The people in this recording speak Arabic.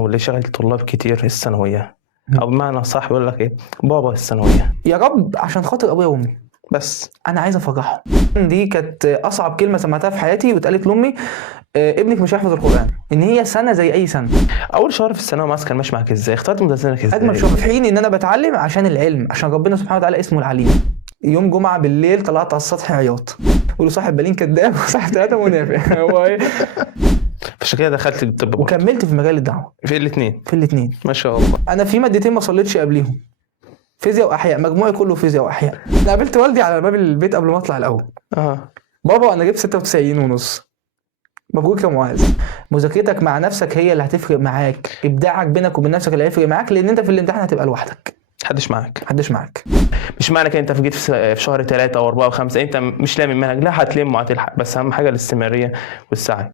واللي شغل طلاب كتير الثانويه، او بمعنى صح بيقول لك ايه، بابا الثانويه. يا رب عشان خاطر ابويا وامي بس انا عايز افرحهم. دي كانت اصعب كلمه سمعتها في حياتي، واتقالت لامي ابنك مش هيحفظ القران، ان هي سنه زي اي سنه. اول شهر في الثانويه كان ماشي معاك ازاي؟ اخترت مدرسينك ازاي؟ اجمل شهر في حين ان انا بتعلم عشان العلم، عشان ربنا سبحانه وتعالى اسمه العليم. يوم جمعه بالليل طلعت على السطح عياط، قولوا صاحب بالين كذاب وصاحب ثلاثه منافق. هو ايه؟ عشان كده دخلت الطب برضه. وكملت في مجال الدعوه في الاثنين في الاثنين. ما شاء الله. انا في مادتين ما صليتش قبليهم، فيزياء واحياء، مجموعي كله فيزياء واحياء. انا قابلت والدي على باب البيت قبل ما اطلع الاول، بابا انا جبت 96 ونص، مبروك يا معاذ. مذاكرتك مع نفسك هي اللي هتفرق معاك، ابداعك بينك وبين نفسك اللي هيفرق معاك، لان انت في الامتحان هتبقى لوحدك، محدش معاك. محدش معاك. مش معنى كده انت جيت في شهر 3 او 4 و5 انت مش لامم منهج، لا هتلم وهتلحق، بس اهم حاجه الاستمراريه والسعي.